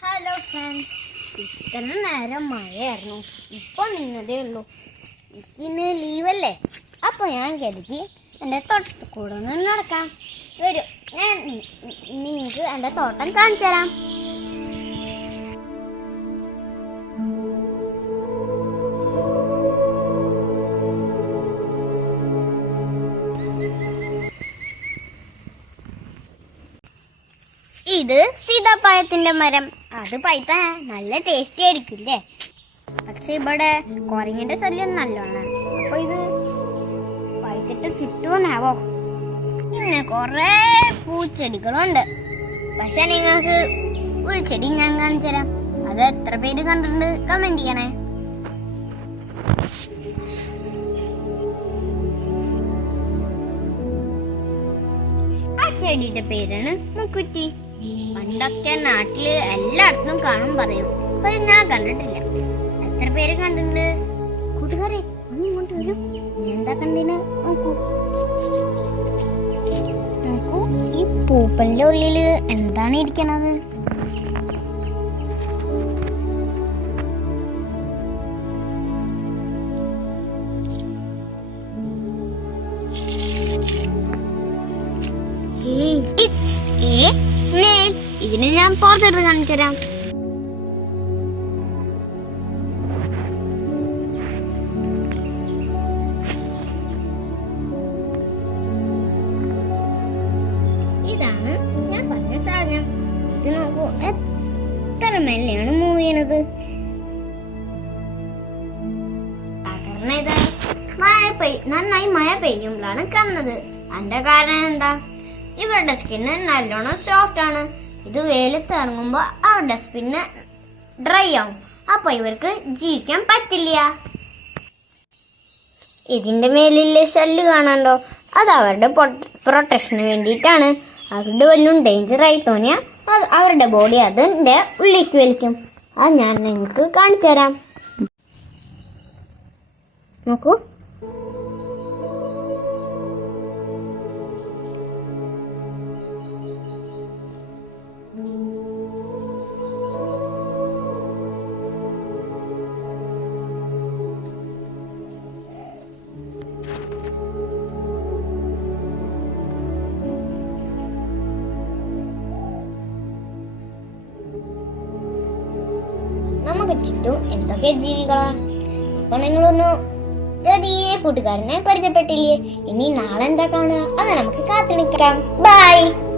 Hello friends, ഇത്ര നേരം മഴയായിരുന്നു. ഇപ്പം നിന്നതേ ഉള്ളൂ. എനിക്കിന്ന് ലീവല്ലേ, അപ്പോൾ ഞാൻ കരുതി എൻ്റെ തോട്ടത്തിൽ കൂടെ ഒന്ന് നടക്കാം. വരും, ഞാൻ നിങ്ങൾക്ക് എൻ്റെ തോട്ടം കാണിച്ചു തരാം. ഇത് സീതാപ്പഴത്തിന്റെ മരം. അത് പഴുത്താ നല്ല ടേസ്റ്റി ആയിരിക്കില്ലേ? പക്ഷെ ഇവിടെ കുരങ്ങിന്റെ ശല്യം നല്ലോണം. അപ്പൊ ഇത് പഴുത്തിട്ട് കിട്ടുമെന്നാവോ? പിന്നെ കൊറേ പൂച്ചെടികളുണ്ട്. പക്ഷെ നിങ്ങൾക്ക് ഒരു ചെടി ഞാൻ കാണിച്ചു തരാം. അത് എത്ര പേര് കണ്ടിട്ടുണ്ട് കമന്റ് ചെയ്യണേ. ആ ചെടിയുടെ പേരാണ് മുക്കുറ്റി. പണ്ടൊക്കെ നാട്ടില് എല്ലായിടത്തും കാണും പറയും. പക്ഷെ ഞാൻ കണ്ടിട്ടില്ല. എത്ര പേര് കണ്ടിട്ടുണ്ട്? കൂട്ടുകാരെ, ഇങ്ങോട്ട് വരും. എന്താ കണ്ടിന് നോക്കൂ. നോക്കൂ, ഈ പൂപ്പലിന്റെ ഉള്ളില് എന്താണ് ഇരിക്കണത്? ഇതിന് ഞാൻ പുറത്തിട്ട് കാണിച്ചു തരാം. ഇതാണ് ഞാൻ പറഞ്ഞ സാധനം. ഇത് നോക്കൂ, എത്ര മെല്ലെയാണ് മൂവ് ചെയ്യണത്. സാധാരണ ഇത് നന്നായി മഴ പെയ്യുമ്പോഴാണ് കാണുന്നത്. അതിന്റെ കാരണം എന്താ? ഇവരുടെ സ്കിന്ന് നല്ലോണം സോഫ്റ്റ് ആണ്. ഇത് വെയിലത്ത് ഇറങ്ങുമ്പോൾ അവരുടെ സ്കിന്ന് ഡ്രൈ ആവും. അപ്പൊ ഇവർക്ക് ജീവിക്കാൻ പറ്റില്ല. ഇതിന്റെ മേലിലെ ഷെല്ല് കാണാണ്ടോ? അത് അവരുടെ പ്രൊട്ടക്ഷന് വേണ്ടിയിട്ടാണ്. അവരുടെ വല്ലതും ഡേഞ്ചർ ആയി തോന്നിയാൽ അവരുടെ ബോഡി അതിന്റെ ഉള്ളിലേക്ക് വലിക്കും. അത് ഞാൻ നിങ്ങൾക്ക് കാണിച്ചു തരാം. നോക്കൂ, നമുക്ക് ചുറ്റും എന്തൊക്കെ ജീവികളാണ്. അപ്പൊ നിങ്ങളൊന്ന് ചെറിയ കൂട്ടുകാരനെ പരിചയപ്പെട്ടില്ലേ? ഇനി നാളെ എന്താ കാണുക? അത് നമുക്ക് കാത്തിരിക്കാം. ബൈ.